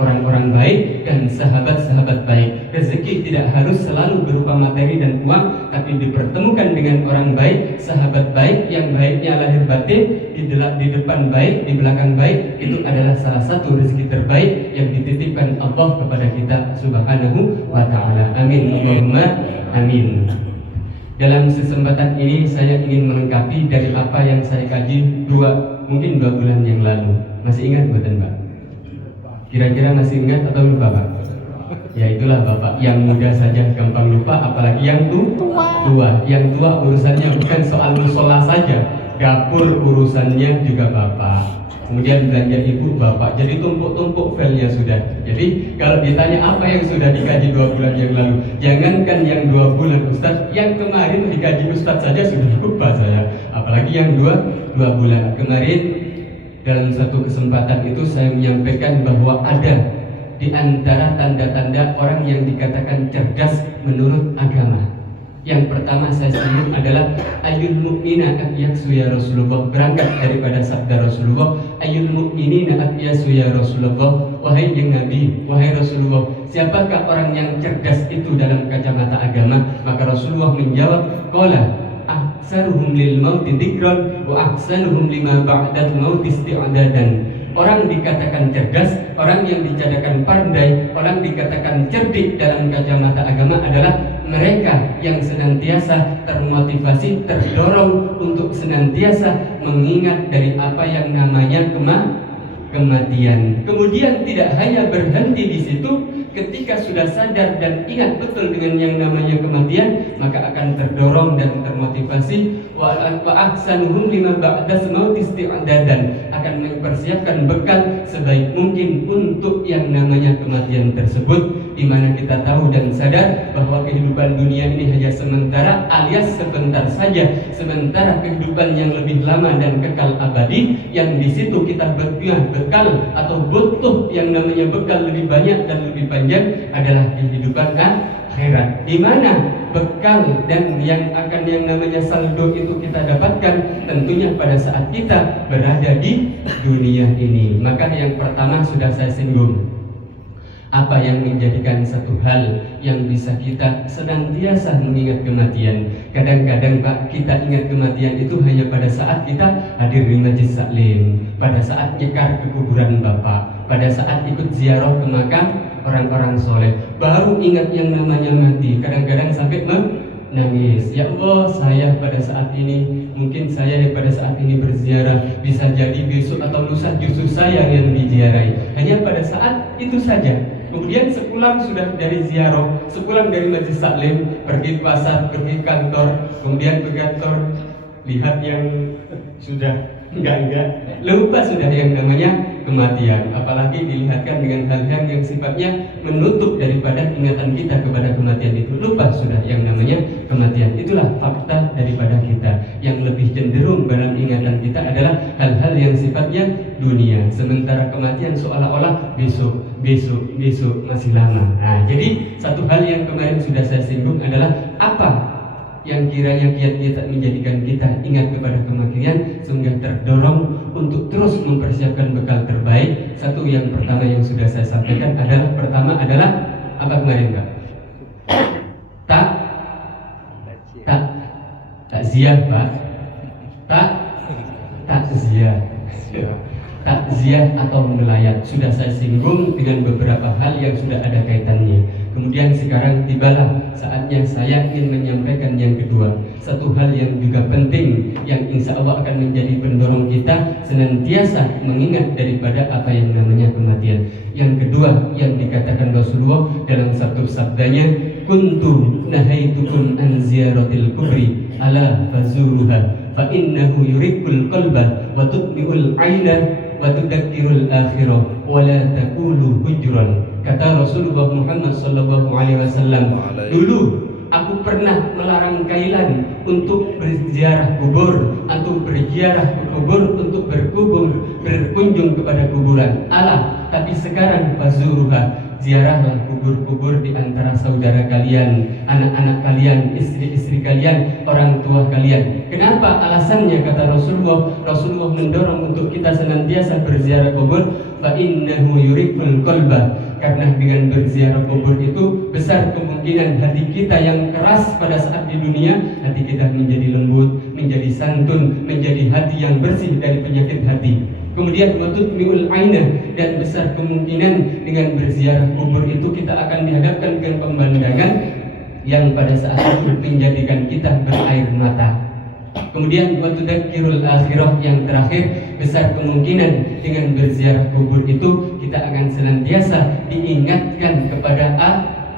orang-orang baik dan sahabat-sahabat baik. Rezeki tidak harus selalu berupa materi dan uang, tapi dipertemukan dengan orang baik, sahabat baik yang baiknya lahir batin, di depan baik, di belakang baik. Itu adalah salah satu rezeki terbaik yang dititipkan Allah kepada kita Subhanahu wa ta'ala. Amin, Allahumma amin. Dalam kesempatan ini saya ingin melengkapi dari apa yang saya kaji mungkin 2 bulan yang lalu. Masih ingat buatan Pak? Kira-kira masih ingat atau lupa Pak? Ya itulah Bapak, yang muda saja gampang lupa, apalagi yang tua. Yang tua urusannya bukan soal musola saja, dapur urusannya juga Bapak. Kemudian belanja ibu Bapak, jadi tumpuk-tumpuk filenya sudah. Jadi kalau ditanya apa yang sudah dikaji 2 bulan yang lalu, jangankan yang 2 bulan Ustadz, yang kemarin dikaji Ustadz saja sudah lupa saya, apalagi yang 2 bulan. Kemarin dalam satu kesempatan itu saya menyampaikan bahwa ada di antara tanda-tanda orang yang dikatakan cerdas menurut agama. Yang pertama saya sebut adalah ayyul mu'mina aqyasu ya Rasulullah, berangkat daripada sabda Rasulullah, ayyul mu'minina aqyasu ya Rasulullah, wahai yang Nabi, wahai Rasulullah, siapakah orang yang cerdas itu dalam kacamata agama? Maka Rasulullah menjawab, qala ahsanuhum lil mauti dzikran wa ahsanuhum lima ba'dal mauti isti'dadan. Orang dikatakan cerdas, orang yang dikatakan pandai, orang dikatakan cerdik dalam kacamata agama adalah mereka yang senantiasa termotivasi, terdorong untuk senantiasa mengingat dari apa yang namanya kematian. Kemudian tidak hanya berhenti di situ, ketika sudah sadar dan ingat betul dengan yang namanya kematian, maka akan terdorong dan termotivasi wa ahsanuhum lima ba'das maut isti'dadan, akan mempersiapkan bekal sebaik mungkin untuk yang namanya kematian tersebut, di mana kita tahu dan sadar bahwa kehidupan dunia ini hanya sementara alias sebentar saja, sementara kehidupan yang lebih lama dan kekal abadi, yang di situ kita berbuah bekal atau butuh yang namanya bekal lebih banyak dan lebih panjang adalah kehidupan akhirat, di mana bekal dan yang akan yang namanya saldo itu kita dapatkan tentunya pada saat kita berada di dunia ini. Maka yang pertama sudah saya singgung, apa yang menjadikan satu hal yang bisa kita senantiasa mengingat kematian. Kadang-kadang Pak, kita ingat kematian itu hanya pada saat kita hadir di majlis taklim, pada saat nyekar ke kuburan Bapak, pada saat ikut ziarah ke makam orang-orang soleh, baru ingat yang namanya mati. Kadang-kadang sampai menangis, ya Allah, saya pada saat ini, mungkin saya pada saat ini berziarah, bisa jadi besok atau lusa justru saya yang diziarahi. Hanya pada saat itu saja. Kemudian sepulang sudah dari ziarah, sepulang dari majlis taklim, pergi pasar, pergi kantor, kemudian ke kantor, lihat yang sudah enggak, lupa sudah yang namanya kematian. Apalagi dilihatkan dengan hal-hal yang sifatnya menutup daripada ingatan kita kepada kematian itu, lupa sudah yang namanya kematian. Itulah fakta daripada kita. Yang lebih cenderung dalam ingatan kita adalah hal-hal yang sifatnya dunia, sementara kematian seolah-olah besok masih lama. Nah, jadi satu hal yang kemarin sudah saya singgung adalah apa yang kiranya kiat-kiat menjadikan kita ingat kepada kematian sehingga terdorong untuk terus mempersiapkan bekal terbaik. Satu yang pertama yang sudah saya sampaikan adalah apa kemarin Kak? Takziah Pak. Takziah atau melayat sudah saya singgung dengan beberapa hal yang sudah ada kaitannya. Kemudian sekarang tibalah saatnya saya ingin menyampaikan yang kedua, satu hal yang juga penting yang insya Allah akan menjadi pendorong kita senantiasa mengingat daripada apa yang namanya kematian. Yang kedua yang dikatakan Rasulullah dalam satu sabdanya, kuntu nahaitukum an ziyaratil kubri ala fazuruha fa innahu yuriqul qalba wa tutmi'ul aina wa tudakkirul akhirah wa la taqulu hujran. Kata Rasulullah Muhammad sallallahu alaihi wasallam, dulu aku pernah melarang kalian untuk berziarah kubur, untuk berkunjung kepada kuburan. Tapi sekarang fazuruha, ziarahlah kubur-kubur di antara saudara kalian, anak-anak kalian, istri-istri kalian, orang tua kalian. Kenapa? Alasannya kata Rasulullah mendorong untuk kita senantiasa berziarah kubur. Fa innahu yuriqul qalba, karena dengan berziarah kubur itu besar kemungkinan hati kita yang keras pada saat di dunia, hati kita menjadi lembut, menjadi santun, menjadi hati yang bersih dari penyakit hati. Kemudian watutmiul aina, dan besar kemungkinan dengan berziarah kubur itu kita akan dihadapkan dengan pemandangan yang pada saat itu menjadikan kita berair mata. Kemudian watudzakkirul akhirah, yang terakhir, besar kemungkinan dengan berziarah kubur itu kita akan senantiasa diingatkan kepada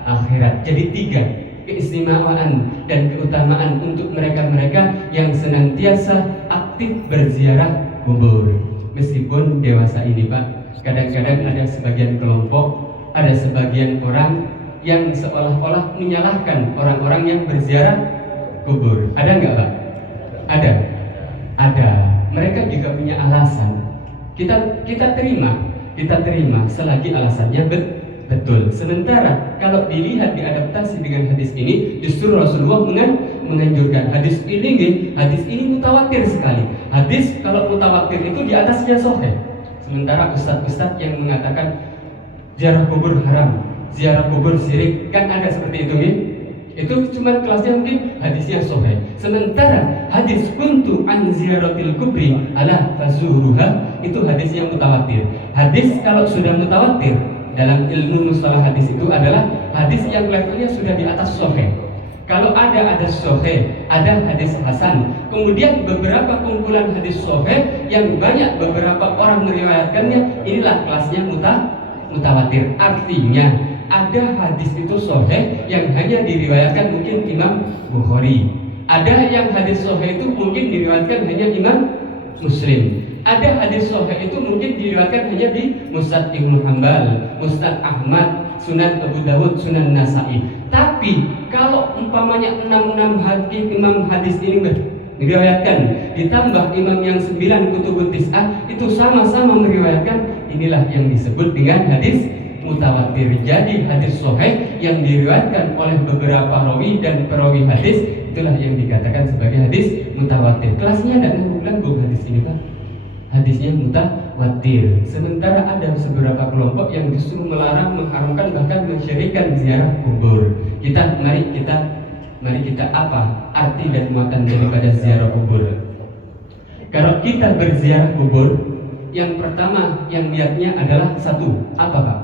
akhirat. Jadi 3 keistimewaan dan keutamaan untuk mereka-mereka yang senantiasa aktif berziarah kubur. Meskipun dewasa ini Pak, kadang-kadang ada sebagian kelompok, ada sebagian orang yang seolah-olah menyalahkan orang-orang yang berziarah kubur. Ada nggak Pak? Ada. Mereka juga punya alasan. Kita terima selagi alasannya betul. Sementara kalau dilihat diadaptasi dengan hadis ini, justru Rasulullah menganjurkan hadis ini mutawatir sekali. Hadis kalau mutawatir itu di atasnya sahih. Sementara ustaz-ustaz yang mengatakan ziarah kubur haram, ziarah kubur syirik, kan ada seperti itu ya? Itu cuma kelasnya mungkin hadisnya sahih. Sementara hadis kuntu an ziyaratil kubri ala fazuruha, itu hadis yang mutawatir. Hadis kalau sudah mutawatir dalam ilmu mustalah hadis itu adalah hadis yang levelnya sudah di atas sahih. Kalau ada sahih, ada hadis hasan, kemudian beberapa kumpulan hadis sahih yang banyak beberapa orang meriwayatkannya, inilah kelasnya mutawatir. Artinya ada hadis itu sahih yang hanya diriwayatkan mungkin Imam Bukhari. Ada yang hadis sahih itu mungkin diriwayatkan hanya Imam Muslim. Ada hadis sahih itu mungkin diriwayatkan hanya di Musnad Ibnu Hanbal, Musnad Ahmad, Sunan Abu Dawud, Sunan Nasa'i. Tapi kalau umpamanya 6 hakim imam hadis ini meriwayatkan, ditambah imam yang 9 kutubut tis'ah, itu sama-sama meriwayatkan, inilah yang disebut dengan hadis mutawatir. Jadi hadis sahih yang diriwayatkan oleh beberapa rawi dan perawi hadis, itulah yang dikatakan sebagai hadis mutawatir. Kelasnya ada nanggung hadis ini Pak, hadisnya mutawatir. Sementara ada beberapa kelompok yang justru melarang, mengharamkan, bahkan mensyirikkan ziarah kubur. Mari kita apa arti dan muatan daripada ziarah kubur? Kalau kita berziarah kubur, yang pertama yang niatnya adalah satu, apa Pak?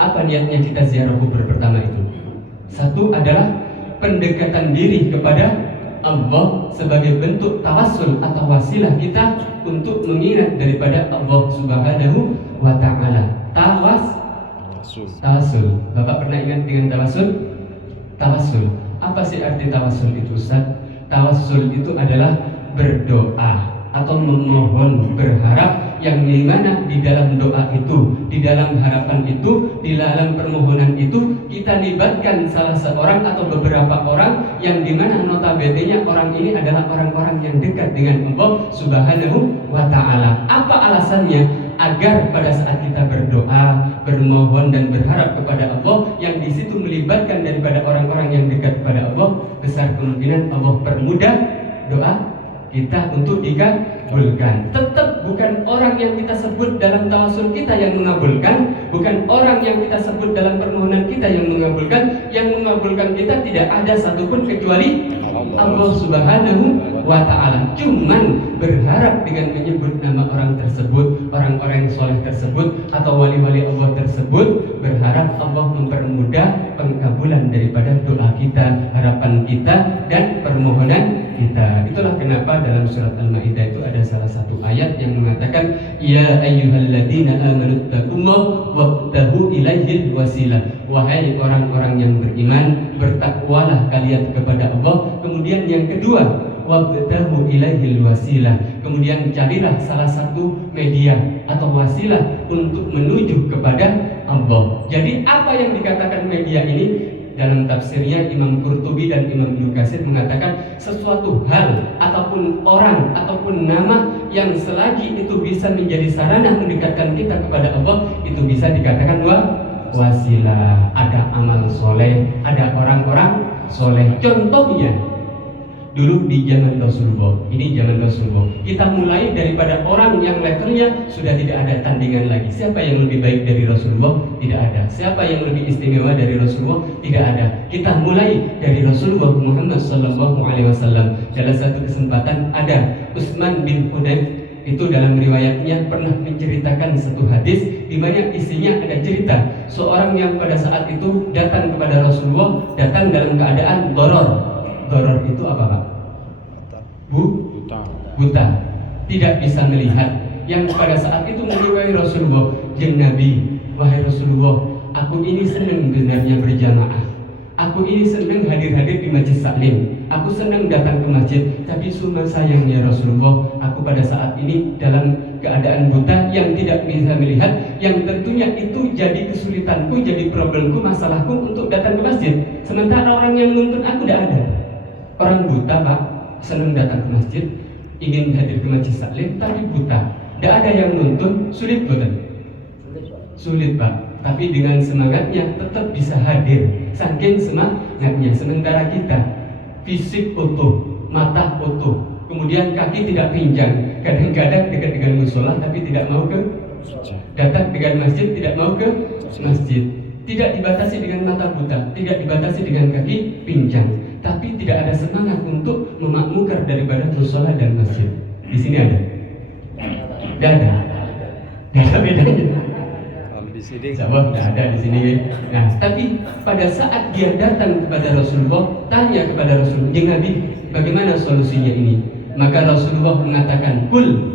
Apa niatnya kita ziarah kubur pertama itu? Satu adalah pendekatan diri kepada Allah sebagai bentuk tawassul atau wasilah kita untuk mengingat daripada Allah Subhanahu wa Ta'ala. Tawassul. Bapak pernah ingat dengan tawassul? Tawassul. Apa sih arti tawassul itu Ustaz? Tawassul itu adalah berdoa atau memohon, berharap, yang dimana di dalam doa itu, di dalam harapan itu, di dalam permohonan itu kita libatkan salah seorang atau beberapa orang yang dimana notabene-nya orang ini adalah orang-orang yang dekat dengan Allah Subhanahu wa Ta'ala. Apa alasannya? Agar pada saat kita berdoa, bermohon dan berharap kepada Allah, yang di situ melibatkan daripada orang-orang yang dekat kepada Allah, besar kemungkinan Allah permudah doa kita untuk dikabulkan. Tetap bukan orang yang kita sebut dalam tawasul kita yang mengabulkan, bukan orang yang kita sebut dalam permohonan kita yang mengabulkan. Yang mengabulkan kita tidak ada satupun kecuali Allah Subhanahu wa Ta'ala. Cuman berharap dengan menyebut nama orang tersebut, orang-orang yang soleh tersebut, atau wali-wali Allah tersebut, berharap Allah mempermudah pengkabulan daripada doa kita, harapan kita, dan permohonan kita. Itulah kenapa dalam surat Al-Maidah itu ada salah satu ayat yang mengatakan, ya ayyuhalladzina amanu taqullaha wabtahu ilaihil wasilah. Wahai orang-orang yang beriman, bertakwalah kalian kepada Allah. Kemudian yang kedua, wabtahu ilaihil wasilah. Kemudian carilah salah satu media atau wasilah untuk menuju kepada Allah. Jadi apa yang dikatakan media ini? Dalam tafsirnya Imam Qurtubi dan Imam Ibnu Katsir mengatakan sesuatu hal ataupun orang ataupun nama yang selagi itu bisa menjadi sarana mendekatkan kita kepada Allah, itu bisa dikatakan wasilah, ada amal soleh, ada orang-orang soleh. Contohnya dulu di zaman Rasulullah, ini zaman Rasulullah, kita mulai daripada orang yang levelnya sudah tidak ada tandingan lagi. Siapa yang lebih baik dari Rasulullah? Tidak ada. Siapa yang lebih istimewa dari Rasulullah? Tidak ada. Kita mulai dari Rasulullah Muhammad Sallallahu Alaihi Wasallam. Dalam satu kesempatan ada Utsman bin Hunayf, itu dalam riwayatnya pernah menceritakan satu hadis di mana isinya ada cerita seorang yang pada saat itu datang kepada Rasulullah, datang dalam keadaan doror. Doror itu apa Pak? Buta, tidak bisa melihat. Yang pada saat itu mengurui Rasulullah, "Jeng Nabi, wahai Rasulullah, aku ini senang sebenarnya berjamaah. Aku ini senang hadir-hadir di Masjid Salim. Aku senang datang ke masjid, tapi cuma sayangnya Rasulullah, aku pada saat ini dalam keadaan buta yang tidak bisa melihat, yang tentunya itu jadi kesulitanku, jadi problemku, masalahku untuk datang ke masjid. Sementara orang yang nuntun aku tidak ada." Orang buta Pak, senang datang ke masjid, ingin hadir ke Masjid Salim, tapi buta. Tidak ada yang nuntun, sulit betul. Sulit Pak, tapi dengan semangatnya tetap bisa hadir. Saking semangatnya. Sementara kita fisik utuh, mata utuh, kemudian kaki tidak pinjang, kadang-kadang dekat dengan musola tapi tidak mau ke datang dengan masjid, tidak mau ke masjid. Tidak dibatasi dengan mata buta, tidak dibatasi dengan kaki pinjang, tapi tidak ada semangat untuk memakmurkan daripada musola dan masjid. Di sini ada? Tidak ada. Tidak ada bedanya. Di sini Jawab tidak ada di sini. Nah, tapi pada saat dia datang kepada Rasulullah, tanya kepada Rasulullah, "Jeng Nabi, bagaimana solusinya ini?" Maka Rasulullah mengatakan, "Kul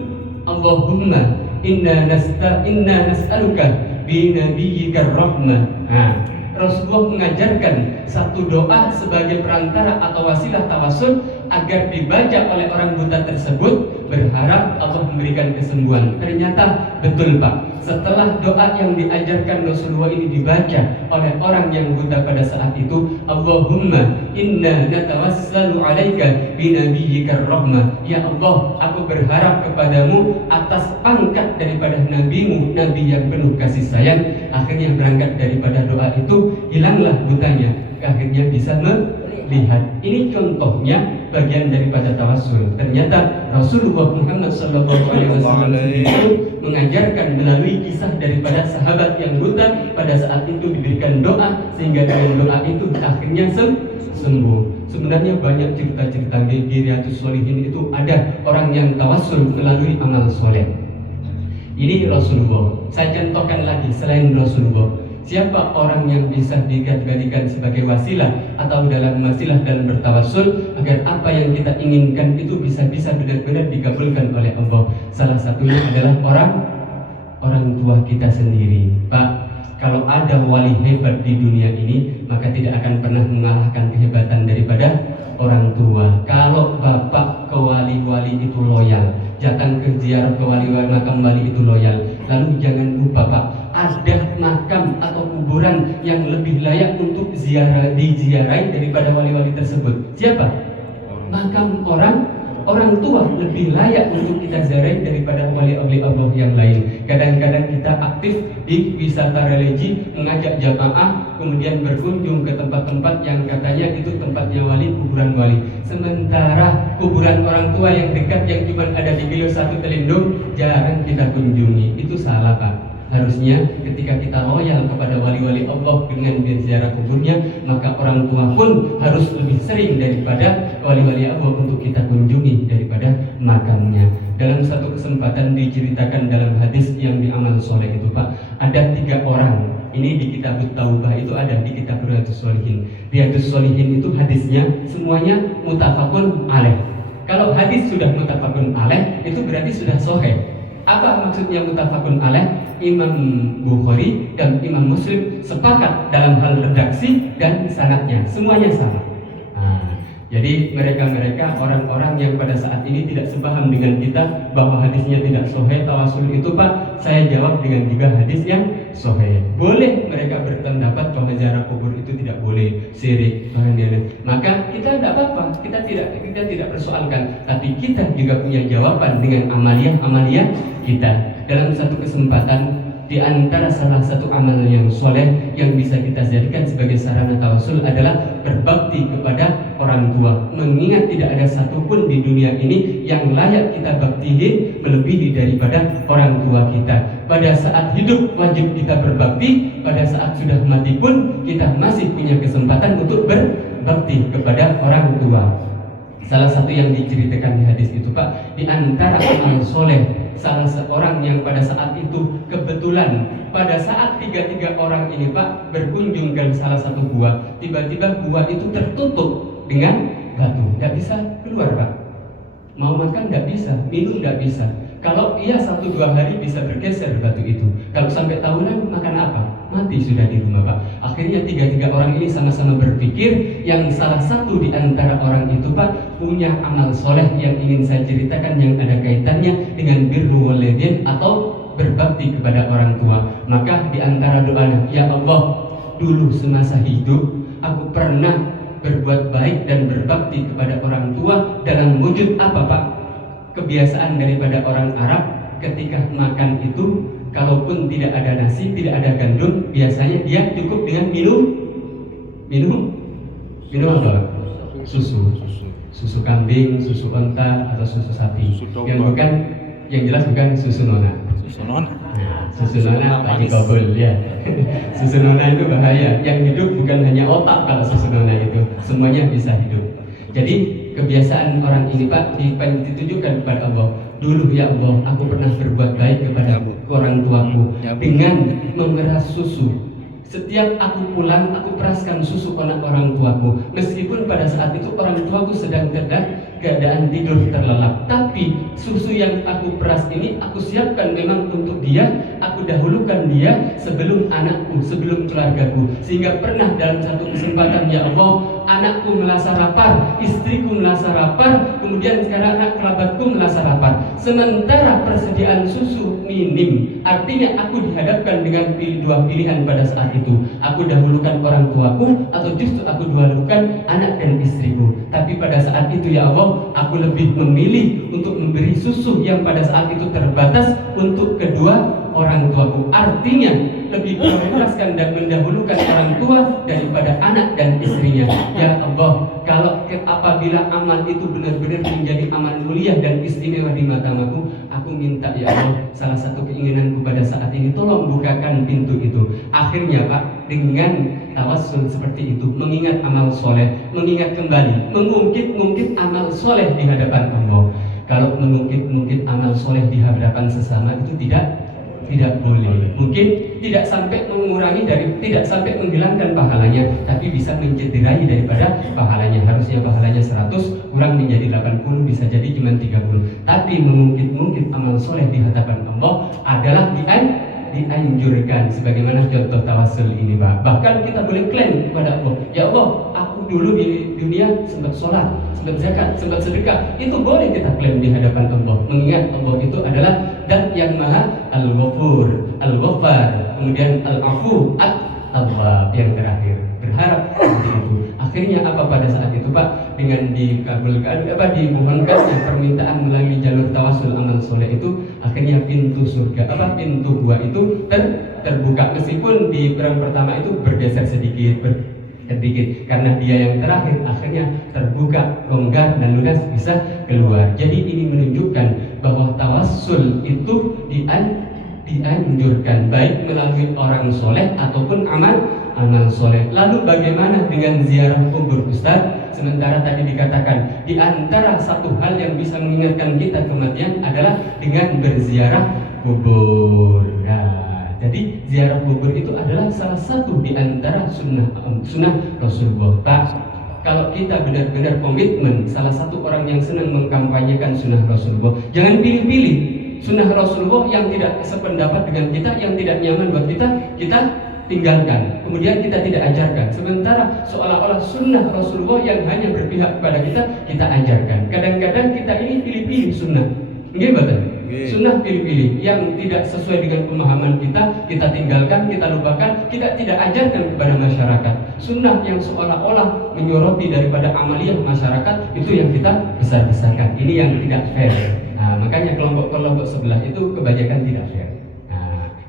Allahumma inna nas'aluka bi nabiyyikar rahmah." Nah, Rasulullah mengajarkan satu doa sebagai perantara atau wasilah tawasul agar dibaca oleh orang buta tersebut, berharap Allah memberikan kesembuhan. Ternyata betul Pak, setelah doa yang diajarkan Rasulullah ini dibaca oleh orang yang buta pada saat itu, "Allahumma inna natawassalu alaika bi nabiyyikar rahmah." Ya Allah, aku berharap kepadamu atas pangkat daripada nabimu, nabi yang penuh kasih sayang. Akhirnya berangkat daripada doa itu, hilanglah butanya, akhirnya bisa melihat. Ini contohnya bagian daripada tawassul. Ternyata Rasulullah Muhammad SAW itu mengajarkan melalui kisah daripada sahabat yang buta, pada saat itu diberikan doa sehingga dengan doa itu akhirnya sembuh. Sebenarnya banyak cerita-cerita di Riyadhus Shalihin itu ada orang yang tawassul melalui amal soleh. Ini Rasulullah. Saya contohkan lagi selain Rasulullah. Siapa orang yang bisa dikategorikan sebagai wasilah atau dalam wasilah dalam bertawassul agar apa yang kita inginkan itu bisa benar-benar dikabulkan oleh Allah? Salah satunya adalah orang tua kita sendiri. Pak, kalau ada wali hebat di dunia ini, maka tidak akan pernah mengalahkan kehebatan daripada orang tua. Kalau bapak ke wali-wali itu loyal, datang ke ziarah ke wali-wali, makam wali itu loyal. Lalu jangan lupa Pak, ada makam atau kuburan yang lebih layak untuk diziarahi daripada wali-wali tersebut. Siapa? Makam orang tua lebih layak untuk kita ziarahi daripada wali-wali Allah yang lain. Kadang-kadang kita aktif di wisata religi, mengajak jamaah kemudian berkunjung ke tempat-tempat yang katanya itu tempatnya wali, kuburan wali. Sementara kuburan orang tua yang dekat yang cuma ada di kilo 1 Telindung jarang kita kunjungi. Itu salah Pak. Harusnya ketika kita loyal kepada wali-wali Allah dengan berziarah kuburnya, maka orang tua pun harus lebih sering daripada wali-wali Allah untuk kita kunjungi daripada makamnya. Dalam satu kesempatan diceritakan dalam hadis yang di amal soleh itu Pak, ada 3 orang. Ini di kitab Taubah itu ada, di kitab Riyadhus Shalihin. Riyadhus Shalihin itu hadisnya semuanya muttafaqun alaih. Kalau hadis sudah muttafaqun alaih, itu berarti sudah sahih. Apa maksudnya muttafaqun alaih? Imam Bukhari dan Imam Muslim sepakat dalam hal redaksi dan sanadnya, semuanya sama. Jadi mereka orang-orang yang pada saat ini tidak sepaham dengan kita bahwa hadisnya tidak sahih tawasul itu Pak, saya jawab dengan 3 hadis yang sahih. Boleh mereka berpendapat bahwa ziarah kubur itu tidak boleh, syirik, maka kita tidak apa-apa, kita tidak persoalkan, tapi kita juga punya jawaban dengan amalia kita. Dalam satu kesempatan di antara salah satu amal yang soleh yang bisa kita jadikan sebagai sarana tawasul adalah berbakti kepada orang tua. Mengingat tidak ada satupun di dunia ini yang layak kita baktihin melebihi daripada orang tua kita. Pada saat hidup wajib kita berbakti, pada saat sudah mati pun kita masih punya kesempatan untuk berbakti kepada orang tua. Salah satu yang diceritakan di hadis itu, Pak, di antara amal soleh salah seorang yang pada saat itu kebetulan pada saat tiga orang ini, Pak, berkunjung ke salah satu gua, tiba-tiba gua itu tertutup dengan batu, nggak bisa keluar, Pak. Mau makan nggak bisa, minum nggak bisa. Kalau ia 1-2 hari bisa bergeser batu itu. Kalau sampai tahunan makan apa? Mati sudah di rumah, Pak. Akhirnya tiga orang ini sama-sama berpikir yang salah satu di antara orang itu, Pak, punya amal soleh yang ingin saya ceritakan yang ada kaitannya dengan birrul walidain atau berbakti kepada orang tua. Maka di antara doanya, ya Allah, dulu semasa hidup aku pernah berbuat baik dan berbakti kepada orang tua dalam wujud apa, Pak? Kebiasaan daripada orang Arab ketika makan itu, kalaupun tidak ada nasi, tidak ada gandum, biasanya dia cukup dengan minum apa? Susu kambing, susu onta atau susu sapi. Yang jelas bukan susu nona. Susu nona lagi gobel ya. Susu nona itu bahaya. Yang hidup bukan hanya otak kalau susu nona itu, semuanya bisa hidup. Jadi kebiasaan orang ini, Pak, ditujukan kepada Allah. Dulu ya Allah, aku pernah berbuat baik kepada orang tuaku dengan memeras susu. Setiap aku pulang, aku peraskan susu anak orang tuaku. Meskipun pada saat itu orang tuaku sedang keadaan tidur terlelap, tapi susu yang aku peras ini aku siapkan memang untuk dia. Aku dahulukan dia sebelum anakku, sebelum keluargaku. Sehingga pernah dalam satu kesempatan, ya Allah, anakku merasa lapar, istriku merasa lapar, kemudian sekarang anak kerabatku merasa lapar. Sementara persediaan susu minim, artinya aku dihadapkan dengan dua pilihan pada saat itu. Aku dahulukan orang tuaku atau justru aku dahulukan anak dan istriku. Tapi pada saat itu, ya Allah, aku lebih memilih untuk memberi susu yang pada saat itu terbatas untuk kedua orang tuaku. Artinya lebih memprioritaskan dan mendahulukan orang tua daripada anak dan istrinya. Ya Allah, kalau apabila amal itu benar-benar menjadi amal mulia dan istimewa di matamu, aku minta ya Allah, salah satu keinginanku pada saat ini, tolong bukakan pintu itu. Akhirnya, Pak, dengan tawassul seperti itu, mengingat amal soleh, mengingat kembali, mengungkit amal soleh di hadapan Allah. Kalau mengungkit amal soleh di hadapan sesama itu tidak boleh. Mungkin tidak sampai mengurangi tidak sampai menghilangkan pahalanya, tapi bisa mencederai daripada pahalanya. Harusnya pahalanya 100 kurang menjadi 80, bisa jadi cuma 30. Tapi mengungkit amal soleh di hadapan Allah adalah dianjurkan, sebagaimana contoh tawassul ini, Pak. Bahkan kita boleh klaim kepada Allah, ya Allah, aku dulu di dunia sempat sholat, sempat zakat, sempat sedekah. Itu boleh kita klaim di hadapan Allah, mengingat Allah itu adalah Dan yang maha Al-Ghafur, Al-Ghaffar, kemudian Al-Afu, At-Tawwab yang terakhir. Berharap seperti itu. Akhirnya apa pada saat itu, Pak? Dengan dikabulkan, dimohonkannya permintaan melalui jalur tawassul amal soleh itu, akhirnya pintu surga, pintu gua itu terbuka. Meskipun di perang pertama itu bergeser sedikit karena dia yang terakhir, akhirnya terbuka, longgar dan lunas bisa keluar. Jadi ini menunjukkan bahwa tawassul itu dianjurkan baik melalui orang soleh ataupun amal soleh. Lalu bagaimana dengan ziarah kubur, Ustaz? Sementara tadi dikatakan di antara satu hal yang bisa mengingatkan kita kematian adalah dengan berziarah kubur. Jadi ziarah kubur itu adalah salah satu di antara sunnah Rasulullah. Pak, kalau kita benar-benar komitmen, salah satu orang yang senang mengkampanyekan sunnah Rasulullah, jangan pilih-pilih sunnah Rasulullah yang tidak sependapat dengan kita, yang tidak nyaman buat kita tinggalkan, kemudian kita tidak ajarkan. Sementara seolah-olah sunnah Rasulullah yang hanya berpihak kepada kita ajarkan. Kadang-kadang kita ini pilih-pilih sunnah, nggih betul? Sunnah pilih-pilih yang tidak sesuai dengan pemahaman kita tinggalkan, kita lupakan, kita tidak ajarkan kepada masyarakat. Sunnah yang seolah-olah menyoroti daripada amaliyah masyarakat, itu yang kita besar-besarkan. Ini yang tidak fair. Makanya kelompok-kelompok sebelah itu kebanyakan tidak fair.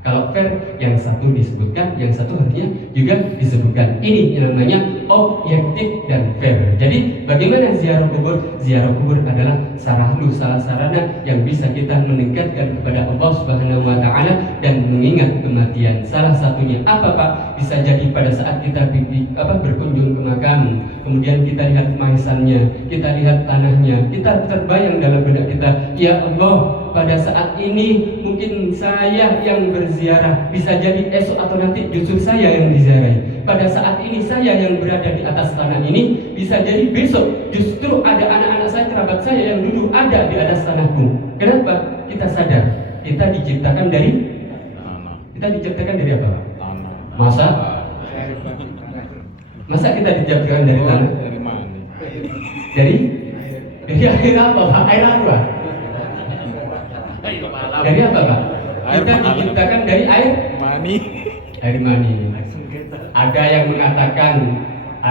Kalau fair, yang satu disebutkan, yang satu harusnya juga disebutkan. Ini yang namanya objektif dan fair. Jadi bagaimana ziarah kubur? Ziarah kubur adalah salah sarana yang bisa kita meningkatkan kepada Allah Subhanahu wa taala dan mengingat kematian. Salah satunya apa Pak? Bisa jadi pada saat kita berkunjung ke makam, kemudian kita lihat maisannya, kita lihat tanahnya, kita terbayang dalam benak kita, ya Allah, pada saat ini mungkin saya yang berziarah, bisa jadi esok atau nanti justru saya yang diziarahi. Pada saat ini saya yang berada di atas tanah ini, bisa jadi besok justru ada anak-anak saya, kerabat saya yang dulu ada di atas tanahku. Kenapa? Kita sadar kita diciptakan dari apa? Masa kita diciptakan dari tanah? Dari air apa Pak? Air apa? Dari apa Pak? Kita diciptakan dari air mani. Ada yang mengatakan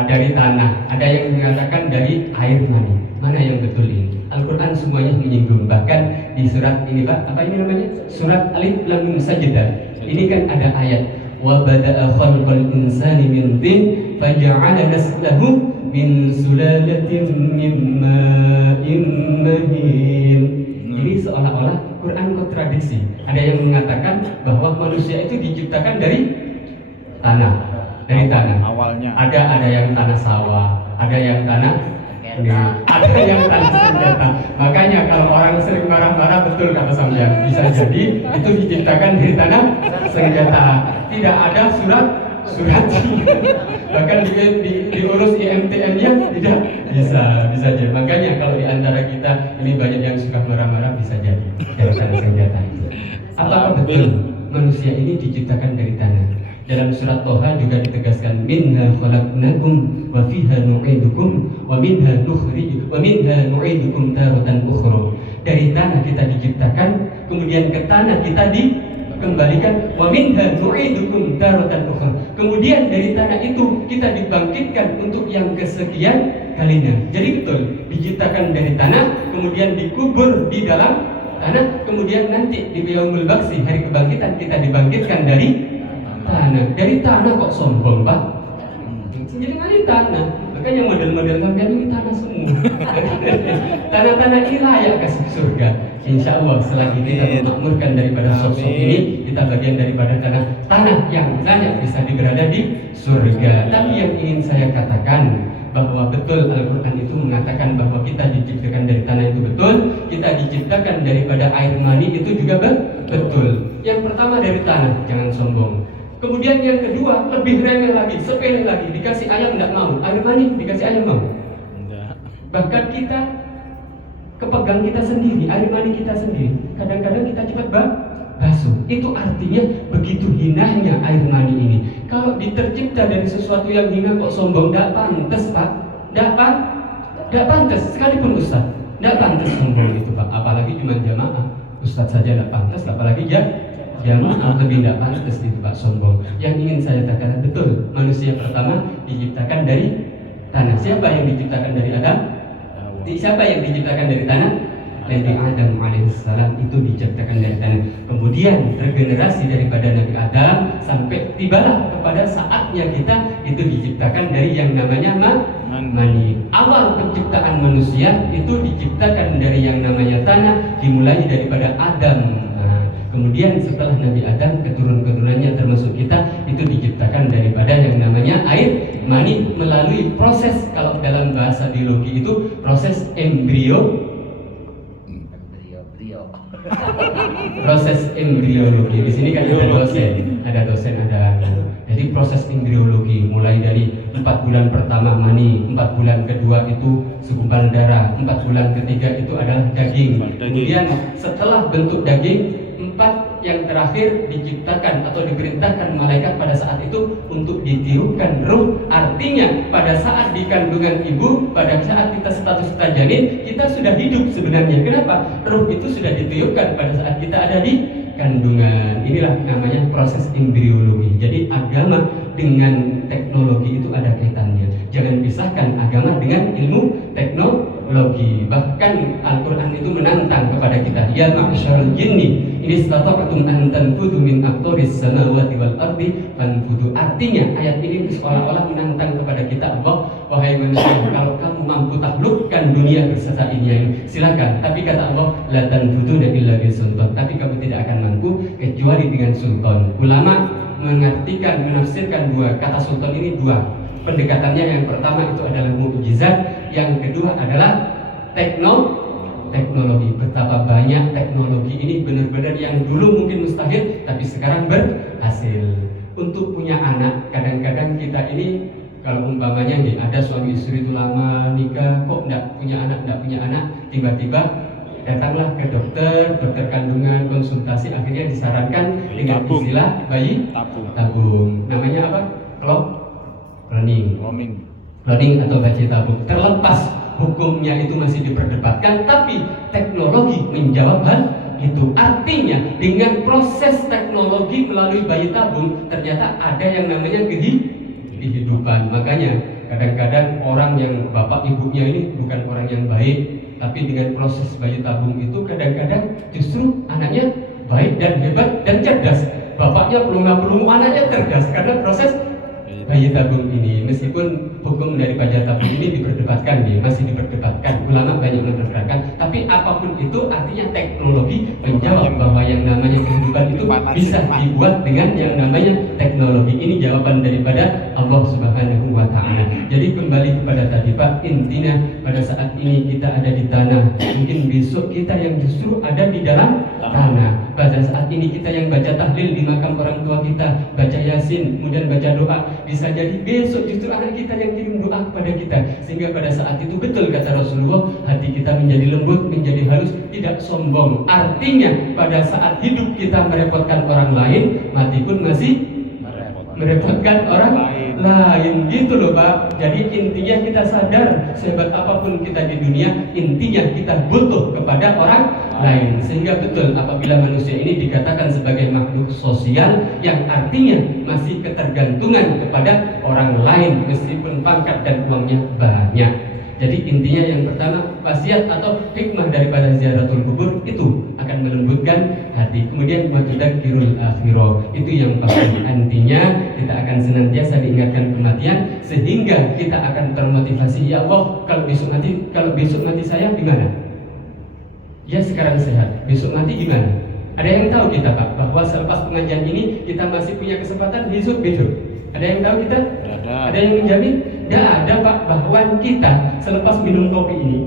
dari tanah, ada yang mengatakan dari air mani. Mana yang betul ini? Al-Quran semuanya menyinggung. Bahkan di surat ini Pak, apa ini namanya? Surat Alif Lam Mim Sajdah. Ini kan ada ayat wa bada'a khalqal insani min tin faja'ala naslahu min sulalatin min ma'in mahin. Ini seolah-olah Quran kontradiksi. Ada yang mengatakan bahwa manusia itu diciptakan dari tanah. Awalnya. Ada yang tanah sawah, ada yang tanah ada yang tanah senjata. Makanya kalau orang sering marah-marah, betul kata sampean, bisa jadi itu diciptakan dari tanah senjata. Tidak ada surat bahkan diurus IMTN-nya tidak bisa jadi. Makanya kalau di antara kita ini banyak yang suka marah-marah, bisa jadi dari tanah senjata itu. Apakah betul manusia ini diciptakan dari tanah? Dalam surat Toha juga ditegaskan minha khalaqnakum wa fiha nu'idukum wa minha nu'idukum taratan ukhra. Dari tanah kita diciptakan, kemudian ke tanah kita dikembalikan, wa minha nu'idukum taratan ukhra. Kemudian dari tanah itu kita dibangkitkan untuk yang kesekian kalinya. Jadi betul diciptakan dari tanah, kemudian dikubur di dalam tanah, kemudian nanti di yaumul ba'tsi, hari kebangkitan, kita dibangkitkan dari tanah. Dari tanah kok sombong Pak? Jadi dari tanah. Makanya model-model sampean ini tanah semua. Tanah-tanah ini layak kasih surga. Insya Allah selagi kita memakmurkan daripada sosok ini, kita bagian daripada tanah yang layak bisa berada di surga. Tapi yang ingin saya katakan bahwa betul Al-Quran itu mengatakan bahwa kita diciptakan dari tanah, itu betul. Kita diciptakan daripada air mani, itu juga betul. Yang pertama dari tanah, jangan sombong. Kemudian yang kedua, lebih remeh lagi, sepele lagi, dikasih ayam tidak mau, air mani dikasih ayam mau. Bahkan kita kepegang kita sendiri, air mani kita sendiri, kadang-kadang kita cepat basuh. Itu artinya begitu hinanya air mani ini. Kalau tercipta dari sesuatu yang hina kok sombong, tidak pantas Pak, tidak pantas. Sekalipun Ustaz, tidak pantas sombong itu Pak. Apalagi cuma jamaah, Ustaz saja tidak pantas, apalagi jamaah lebih tidak pantas itu Pak, sombong. Yang ingin saya katakan betul, manusia pertama diciptakan dari tanah. Siapa yang diciptakan dari Adam? Siapa yang diciptakan dari tanah? Nabi Adam alaihissalam itu diciptakan dari tanah. Kemudian tergenerasi daripada Nabi Adam sampai tibalah kepada saatnya kita itu diciptakan dari yang namanya mani. Awal penciptaan manusia itu diciptakan dari yang namanya tanah, dimulai daripada Adam. Kemudian setelah Nabi Adam, keturunan-keturunannya termasuk kita, itu diciptakan daripada yang namanya air mani melalui proses, kalau dalam bahasa biologi itu proses proses embriologi. Di sini kan ada dosen. Jadi proses embriologi mulai dari 4 bulan pertama mani, 4 bulan kedua itu segumpal darah, 4 bulan ketiga itu adalah daging. Kemudian setelah bentuk daging, 4 yang terakhir diciptakan atau diperintahkan malaikat pada saat itu untuk ditiupkan ruh. Artinya pada saat di kandungan ibu, pada saat kita status janin, kita sudah hidup sebenarnya. Kenapa? Ruh itu sudah ditiupkan pada saat kita ada di kandungan. Inilah namanya proses embriologi. Jadi agama dengan teknologi itu ada kaitannya. Jangan pisahkan agama dengan ilmu teknologi. Bahkan Al-Quran itu menantang kepada kita, ya ma'syarul jinni in istata'tum an tanfudu min aqtaris samawati wal ardi fanfudu. Artinya ayat ini seolah-olah menantang kepada kita, Allah, wahai manusia, kalau kamu mampu taklukkan dunia bersama ini, silakan. Tapi kata Allah, la tanfuduna illa bisultan, tapi kamu tidak akan mampu kecuali dengan sultan. Ulama mengartikan, menafsirkan kata sultan ini dua pendekatannya. Yang pertama itu adalah mukjizat, yang kedua adalah teknologi. Betapa banyak teknologi ini benar-benar yang dulu mungkin mustahil tapi sekarang berhasil. Untuk punya anak, kadang-kadang kita ini kalau umpamanya nih ada suami istri itu lama nikah kok enggak punya anak, tiba-tiba datanglah ke dokter kandungan, konsultasi, akhirnya disarankan dengan istilah bayi tabung. Namanya apa? Cloning atau bayi tabung. Terlepas hukumnya itu masih diperdebatkan, tapi teknologi menjawab hal itu. Artinya dengan proses teknologi melalui bayi tabung ternyata ada yang namanya kehidupan. Makanya kadang-kadang orang yang bapak ibunya ini bukan orang yang baik, tapi dengan proses bayi tabung itu kadang-kadang justru anaknya baik dan hebat dan cerdas. Bapaknya pelunga-pelungu, anaknya cerdas karena proses bayi tabung ini. Meskipun hukum dari bayi tabung ini diperdebatkan, masih diperdebatkan, ulama banyak memperdebatkan, tapi apapun itu artinya teknologi menjawab bahwa yang namanya kehidupan itu bisa dibuat dengan yang namanya teknologi. Ini jawaban daripada Allah Subhanahu wa Ta'ala. Jadi kembali kepada tadi Pak, intinya pada saat ini kita ada di tanah, mungkin besok kita yang justru ada di dalam tanah. Pada saat ini kita yang baca tahlil di makam orang tua kita, baca yasin, kemudian baca doa, bisa jadi besok justru anak kita yang kirim doa kepada kita. Sehingga pada saat itu betul kata Rasulullah, hati kita menjadi lembut, menjadi halus, tidak sombong. Artinya pada saat hidup kita merepotkan orang lain, mati pun masih merepotkan orang lain, gitu loh Pak. Jadi intinya kita sadar sehebat apapun kita di dunia, intinya kita butuh kepada orang lain. Sehingga betul apabila manusia ini dikatakan sebagai makhluk sosial, yang artinya masih ketergantungan kepada orang lain meskipun pangkat dan uangnya banyak. Jadi intinya yang pertama, wasiat atau hikmah daripada ziaratul kubur itu akan melembutkan hati. Kemudian watudzakkirul akhirah, itu yang pasti. Intinya kita akan senantiasa diingatkan kematian sehingga kita akan termotivasi. Ya Allah, kalau besok mati saya gimana? Ya sekarang sehat, besok mati gimana? Ada yang tahu kita Pak bahwa selepas pengajian ini kita masih punya kesempatan besok? Ada yang tahu kita? Ada yang menjamin? Tidak ada Pak. Bahwa kita selepas minum kopi ini,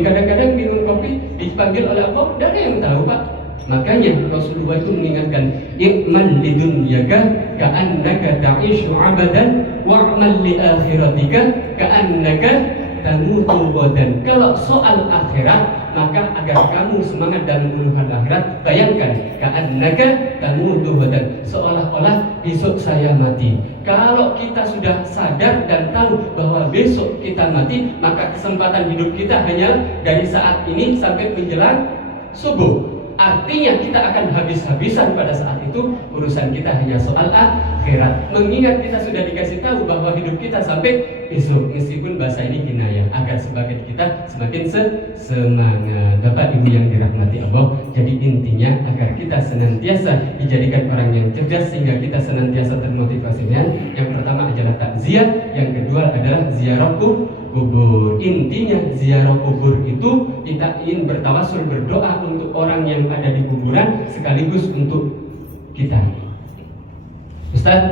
kadang-kadang minum kopi dipanggil oleh Allah, tidak ada yang tahu Pak. Makanya Rasulullah itu mengingatkan, i'mal lidunyaka ka'annaka ta'ishu abadan wa'mal li akhiratika ka'annaka tamutu ghadan. Kalau soal akhirat, maka agar kamu semangat dalam urusan akhirat, bayangkan ka'annaka tamutu ghadan, seolah-olah besok saya mati. Kalau kita sudah sadar dan tahu bahwa besok kita mati, maka kesempatan hidup kita hanya dari saat ini sampai menjelang subuh. Artinya kita akan habis-habisan pada saat itu. Urusan kita hanya soal akhirat. Mengingat kita sudah dikasih tahu bahwa hidup kita sampai besok, meskipun bahasa ini kinayah, agar sebagian kita semakin semangat. Bapak Ibu yang dirahmati Allah, jadi intinya agar kita senantiasa dijadikan orang yang cerdas sehingga kita senantiasa termotivasi. Yang pertama adalah takziah, yang kedua adalah ziarah kubur. Intinya ziarah kubur itu kita ingin bertawasul, berdoa untuk orang yang ada di kuburan sekaligus untuk kita. Ustaz,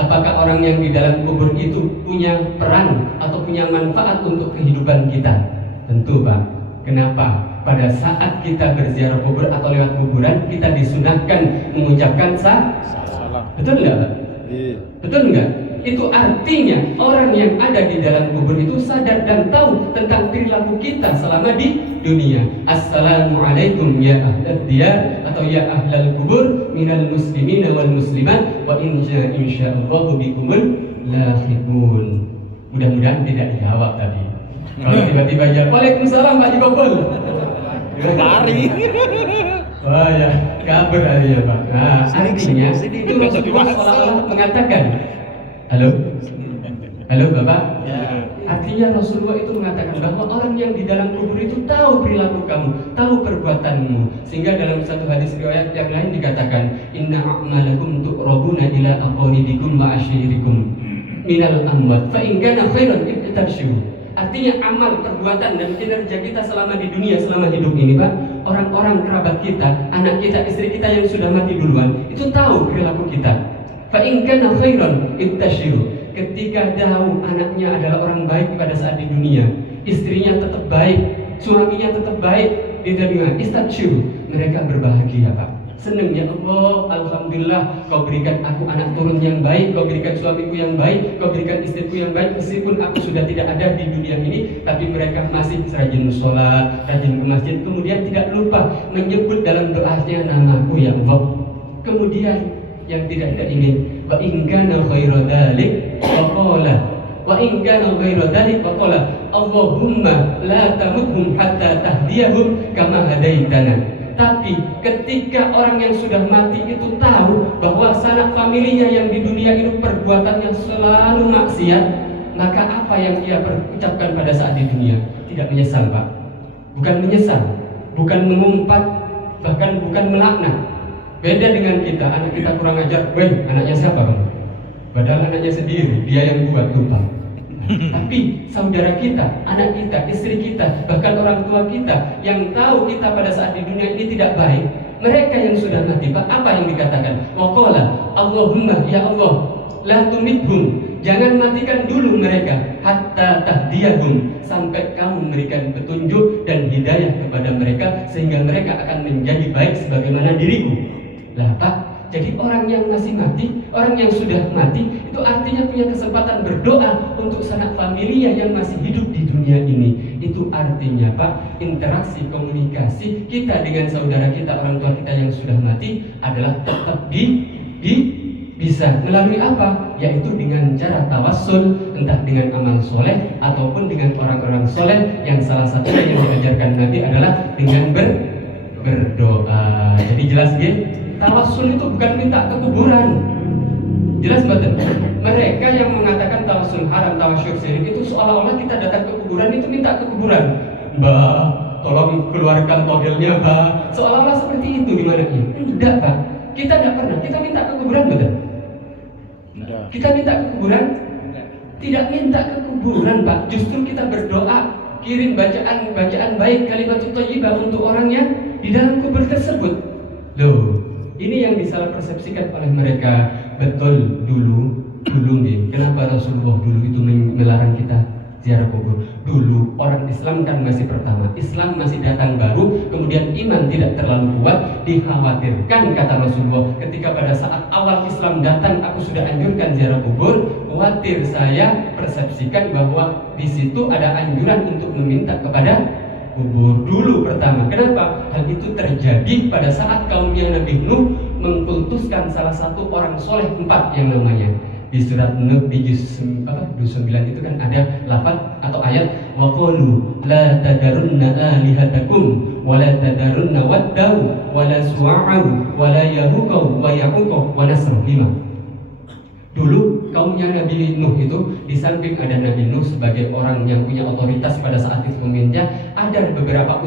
apakah orang yang di dalam kubur itu punya peran atau punya manfaat untuk kehidupan kita? Tentu Pak. Kenapa? Pada saat kita berziarah kubur atau lewat kuburan, kita disunahkan mengucapkan salam. Betul nggak Pak? Betul nggak? Itu artinya orang yang ada di dalam kubur itu sadar dan tahu tentang perilaku kita selama di dunia. Assalamualaikum ya ahlal diyar atau ya ahlal kubur minal muslimina wal muslimat wa insyaallahu bikumul lahiqun. Mudah-mudahan tidak dijawab tadi. Kalau tiba-tiba aja Waalaikumsalam Pak Jibobol. Lari. Oh ya, kabur aja Pak. Nah, artinya itu Rasulullah seolah-olah mengatakan, halo Bapak. Artinya Rasulullah itu mengatakan bahwa orang yang di dalam kubur itu tahu perilaku kamu, tahu perbuatanmu. Sehingga dalam satu hadis riwayat yang lain dikatakan, inna a'malakum tu'rabuna ila aqaribikum wa asyirikum minal amwat fa in kana khairan ibtadsyu. Artinya amal, perbuatan dan kinerja kita selama di dunia, selama hidup ini, Pak, orang-orang kerabat kita, anak kita, istri kita yang sudah mati duluan, itu tahu perilaku kita. Fa in kana khairan ibtadsyu. Ketika tahu anaknya adalah orang baik pada saat di dunia, istrinya tetap baik, suaminya tetap baik di dunia, ibtadsyu, mereka berbahagia, Pak. Senang, ya Allah, alhamdulillah kau berikan aku anak turun yang baik, kau berikan suamiku yang baik, kau berikan istriku yang baik. Meskipun aku sudah tidak ada di dunia ini, tapi mereka masih rajin sholat, rajin ke masjid, kemudian tidak lupa menyebut dalam doanya namaku, ya Allah. Kemudian yang tidak ingin, wa in kana khairu dzalik wa qala, wa in kana khairu dzalik wa qala Allahumma la tamuthum hatta tahdiyahum kama hadaitana. Tapi ketika orang yang sudah mati itu tahu bahwa sanak familinya yang di dunia itu perbuatannya selalu maksiat, maka apa yang ia ucapkan pada saat di dunia? Tidak menyesal, Pak. Bukan menyesal, bukan mengumpat, bahkan bukan melaknat. Beda dengan kita, anak kita kurang ajar, weh, anaknya siapa, Bang? Padahal anaknya sendiri, dia yang buat, lupa. Tapi saudara kita, anak kita, istri kita, bahkan orang tua kita yang tahu kita pada saat di dunia ini tidak baik, mereka yang sudah mati, Pak, apa yang dikatakan? Waqala Allahumma, ya Allah, la tumithum, jangan matikan dulu mereka, hatta tahdiyahum, sampai kamu memberikan petunjuk dan hidayah kepada mereka sehingga mereka akan menjadi baik sebagaimana diriku. Lah, Pak, jadi orang yang masih mati, orang yang sudah mati, itu artinya punya kesempatan berdoa untuk sanak familia yang masih hidup di dunia ini. Itu artinya, Pak, interaksi komunikasi kita dengan saudara kita, orang tua kita yang sudah mati adalah tetap bisa melalui apa? Yaitu dengan cara tawassul, entah dengan amal soleh ataupun dengan orang-orang soleh yang salah satunya yang diajarkan Nabi adalah dengan berdoa. Jadi jelas, gitu. Tawassul itu bukan minta ke kuburan. Jelas betul. Mereka yang mengatakan tawassul haram, tawassul syirik itu seolah-olah kita datang ke kuburan itu minta ke kuburan. Mbak, tolong keluarkan tohelnya, Mbak. Seolah-olah seperti itu di mana ini? Tidak, Pak. Kita tidak pernah. Kita minta ke kuburan, betul? Kita minta ke kuburan? Tidak minta ke kuburan, Pak. Justru kita berdoa, kirim bacaan baik, kalimatut thayyibah untuk orangnya di dalam kubur tersebut. Loh, ini yang disalah persepsikan oleh mereka. Betul, dulu nih, kenapa Rasulullah dulu itu melarang kita ziarah kubur? Dulu orang Islam kan masih pertama, Islam masih datang baru, kemudian iman tidak terlalu kuat, dikhawatirkan kata Rasulullah, ketika pada saat awal Islam datang aku sudah anjurkan ziarah kubur, khawatir saya persepsikan bahwa di situ ada anjuran untuk meminta kepada kubur dulu pertama. Kenapa? Hal itu terjadi pada saat kaumnya Nabi Nuh mengkultuskan salah satu orang soleh 4 yang namanya di surat Nuh di juz 9 itu kan ada lafaz atau ayat waqulu la tadarunna alihatakum wa la tadarunna waddau wa la su'a'u wa la yahuqa wa yaquqa wa nasr 5. Dulu kaumnya Nabi Nuh itu di samping ada Nabi Nuh sebagai orang yang punya otoritas pada saat itu pemimpinnya, ada beberapa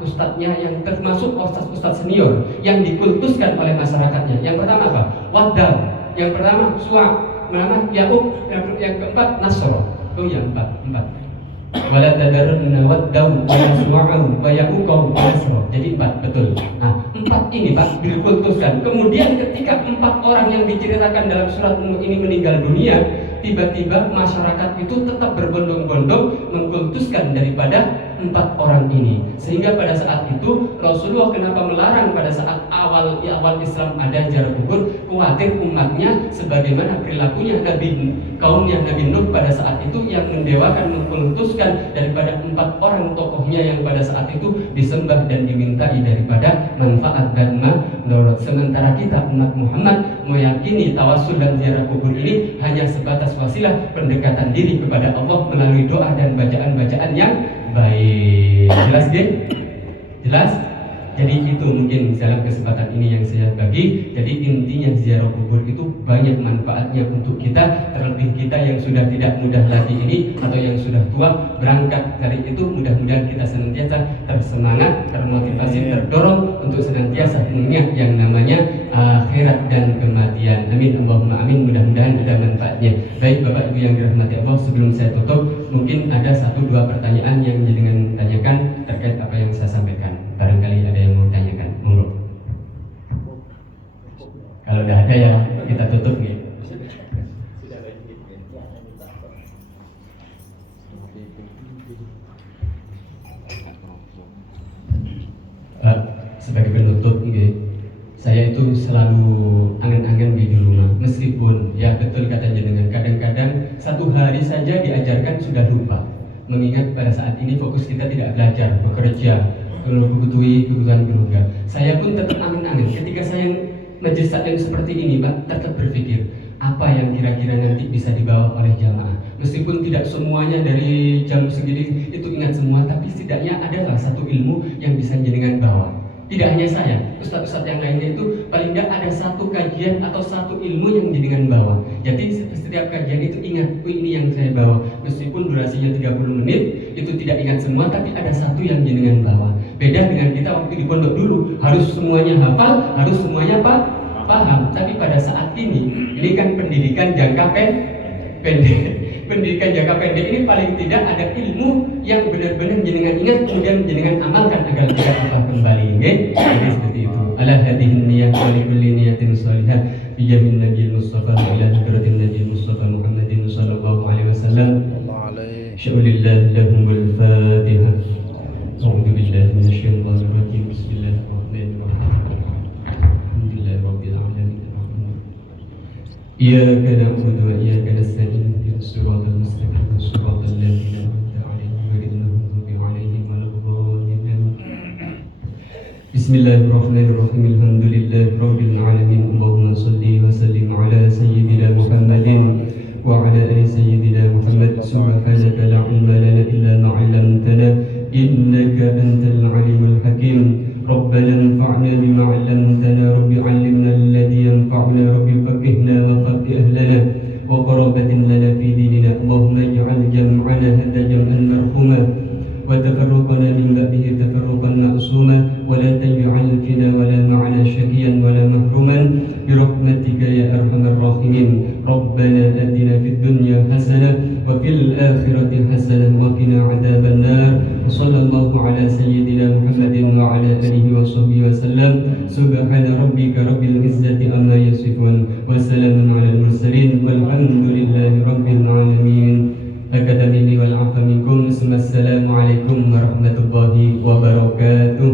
ustadznya yang termasuk ustadz senior yang dikultuskan oleh masyarakatnya. Yang pertama apa? Waddau. Yang pertama Su'a. Nama Ya'ub. Yang keempat Nasr. Oh yang empat. Wala tadarunna waddau wa su'a'u wa yaquqa wa nasr. Jadi 4, betul. Nah, 4 ini, Pak, dikultuskan. Kemudian ketika 4 orang yang diceritakan dalam surat Nuh ini meninggal dunia, tiba-tiba masyarakat itu tetap berbondong-bondong mengkultuskan daripada 4 orang ini. Sehingga pada saat itu Rasulullah kenapa melarang pada saat awal Islam ada ziarah kubur? Khawatir umatnya sebagaimana perilakunya kaumnya Nabi Nuh pada saat itu yang mendewakan, mengkultuskan daripada 4 orang tokohnya yang pada saat itu disembah dan dimintai daripada manfaat dan madharat. Sementara kita umat Muhammad meyakini tawassul dan ziarah kubur ini hanya sebatas wasilah pendekatan diri kepada Allah melalui doa dan bacaan-bacaan yang baik. Jelas, Gen? Jelas? Jadi itu mungkin dalam kesempatan ini yang saya bagi. Jadi intinya ziarah kubur itu banyak manfaatnya untuk kita, terlebih kita yang sudah tidak mudah lagi ini atau yang sudah tua berangkat dari itu, mudah-mudahan kita senantiasa tersemangat, termotivasi, terdorong untuk senantiasa mengingat yang namanya akhirat dan kematian. Amin Allahumma amin, mudah-mudahan ada manfaatnya. Baik Bapak Ibu yang dirahmati Allah, sebelum saya tutup mungkin ada 1-2 pertanyaan yang jenengan tanyakan terkait apa yang saya sampaikan. Barangkali ada yang mau tanyakan, monggo. Kalau udah ada ya kita tutup nih. Sebagai penutup saya itu selalu angan-angan di rumah, meskipun ya betul kata jenengan, kadang-kadang satu hari saja diajarkan sudah lupa, mengingat pada saat ini fokus kita tidak belajar, bekerja, mengikuti kebutuhan keluarga. Saya pun tetap angan-angan ketika saya majelis taklim seperti ini, Pak, tetap berpikir apa yang kira-kira nanti bisa dibawa oleh jamaah. Meskipun tidak semuanya dari jam segini itu ingat semua, tapi setidaknya adalah satu ilmu yang bisa jenengan bawa. Tidak hanya saya, ustadz-ustadz yang lainnya itu paling tidak ada satu kajian atau satu ilmu yang jenengan bawa. Jadi setiap kajian itu ingat, ini yang saya bawa. Meskipun durasinya 30 menit, itu tidak ingat semua, tapi ada satu yang jenengan bawa. Beda dengan kita waktu di pondok dulu, harus semuanya hafal, harus semuanya paham. Tapi pada saat ini kan pendidikan jangka pendek. Pendidikan jangka pendek ini paling tidak ada ilmu yang benar-benar jenengan ingat, kemudian jenengan amalkan agar tidak lupa kembali. Jadi seperti itu. Ala hadhihi niyyah wa li kulli niyatin shalihah bi jahin nabiyil mustafa wa ila hadratin nabiyil mustafa Muhammadin sallallahu alaihi wasallam. Sya'ulillah lahumul fatihah. A'udzu billahi minasyaitonir rajim. Bismillahirrahmanirrahim. Alhamdulillahi rabbil alamin. Iyyaka na'budu wa iyyaka nasta'in. Shiratal mustaqim, shiratal ladzina an'amta 'alaihim ghairil maghdubi 'alaihim waladdallin. Bismillahirrahmanirrahim. Alhamdulillahi rabbil alamin. Allahumma shalli wa sallim 'ala sayyidina Muhammadin wa 'ala ali sayyidina Muhammad. Subhanaka la 'ilma lana illa ma 'allamtana innaka antal 'alimul hakim. Rabbana anfa'na bima 'allamtana, rabbi 'allimna alladhi yanfa'una, rabbi faqihna wa faqih ahlana wa qarabatin lana fi dinina. Allahumma ij'al jam'ana hadha jam'an marhuma wa tafarruqana min ba'dihi tafarruqan ma'suma wa la taj'al fina wa la ma'ana syaqiyan wa la mahruman bi rahmatika ya arhamar rahimin. Rabbana atina fid dunya hasanah wa fil akhirati hasanah wa qina 'adzaban nar. Wa sallallahu ala sayyidina Muhammadin wa ala alihi wa sahbihi wa sallam. Subhana rabbika rabbil izzati amma yasifun wa salamun alal mursalin walhamdulillahi rabbil alamin. Akadamini wal afa minkum. Assalamualaikum warahmatullahi wabarakatuh.